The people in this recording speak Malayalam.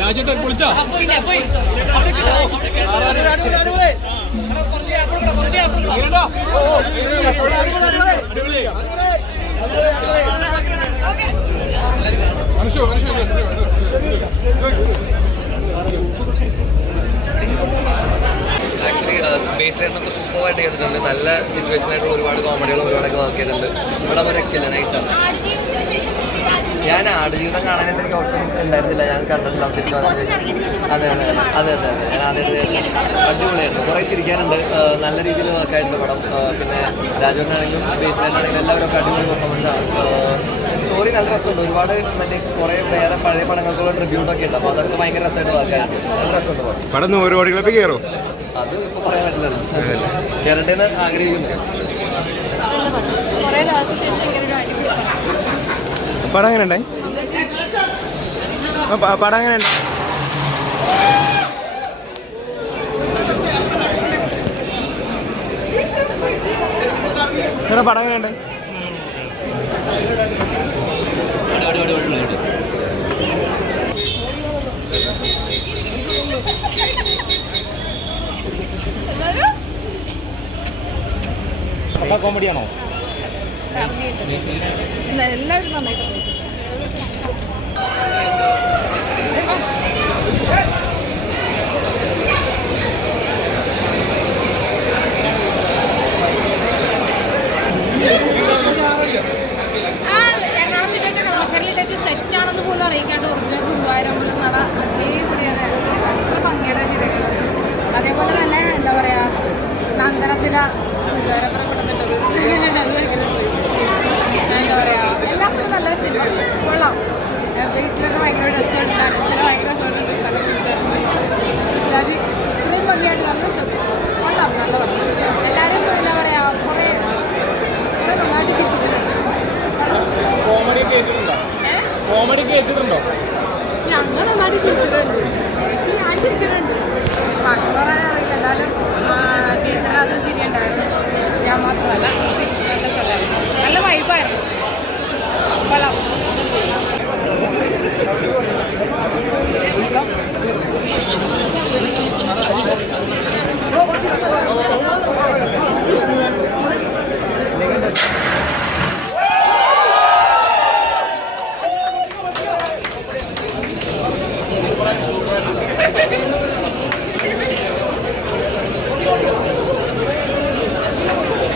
രാജോട്ടൻ കുളിച്ചോ. ആക്ച്വലി ബേസ് ലൈനൊക്കെ സൂപ്പറായിട്ട് ചെയ്തിട്ടുണ്ട്. നല്ല സിറ്റുവേഷൻ ആയിട്ടുള്ള ഒരുപാട് കോമഡികൾ ഒരുപാടൊക്കെ വർക്ക് ചെയ്തിട്ടുണ്ട്. ഇവിടെ നൈസ് രക്ഷയില്ല നൈസാണ് ഞാൻ ആടുജീവിതം കാണാനായിട്ട് എനിക്ക് ഓപ്ഷൻ ഉണ്ടായിരുന്നില്ല. ഞാൻ കണ്ടിട്ടില്ല. അതെ അതെ അതെ അതെ അതെ. ഞാൻ ആദ്യത്തെ അടിപൊളിയായിരുന്നു. കുറേ ചിരിക്കാനുണ്ട്. നല്ല രീതിയിൽ വർക്കായിട്ടുണ്ട് പടം. പിന്നെ രാജുവിനാണെങ്കിലും ബേസിലാണെങ്കിലും എല്ലാവരും ഒക്കെ അടിപൊളി പെർഫോമൻസ് ആണ്. സ്റ്റോറി നല്ല രസമുണ്ട്. ഒരുപാട് മറ്റേ കുറേ വേറെ പഴയ പടങ്ങൾക്കുള്ള ട്രിബ്യൂട്ടൊക്കെ ഉണ്ട്. അപ്പോൾ അതൊക്കെ ഭയങ്കര രസമായിട്ട് വർക്കായിട്ട് നല്ല രസമുണ്ട് പടം. പടം നൂറ് കോടി ക്ലബിൽ കയറും അത് ഇപ്പൊ പറയാൻ പറ്റില്ല. കയറട്ടെ എന്ന് ആഗ്രഹിക്കുന്നു കുറേ നാൾക്ക് ശേഷം ഇങ്ങനെ ഒരു അടിപൊളി പടം എങ്ങനെ ഉണ്ടായി പടം എങ്ങനെ ഉണ്ട് എടാ പടം എങ്ങനെ ഉണ്ടായി പക്കാ കോമഡിയാണോ എല്ലാവരും നന്നായിട്ട് സെറ്റാണെന്ന് പോലും അറിയിക്കാണ്ട് ഒറിജിനൽ ഗുരുവായൂരമ്പലം നട അതേപടിയാണ് അത്ര ഭംഗിയുടെ ചെയ്തേക്കുന്നത് അതേപോലെ തന്നെ എന്താ പറയാ നന്ദനത്തില ഗുരുവായൂരപ്പുറം കൊണ്ടുവന്നിട്ടത്. എന്താ പറയുക എല്ലാം നല്ല സിനിമ കൊള്ളാം. ബേസിലൊക്കെ ഭയങ്കര രസമുണ്ട്. അക്ഷരം ഭയങ്കര രസമുണ്ട്. ഇത്രയും ഭംഗിയായിട്ട് നല്ല കൊള്ളാം. നല്ല എല്ലാവരും എന്താ പറയുക കുറേ കുറേ നന്നായിട്ട് കോമഡി കേട്ടിട്ടുണ്ടോ കോമഡി കേട്ടിട്ടുണ്ടോ ഞങ്ങൾ നന്നായിട്ട് ചെയ്തിട്ടുണ്ട്. ഞാൻ ചിരിച്ചിട്ടുണ്ട്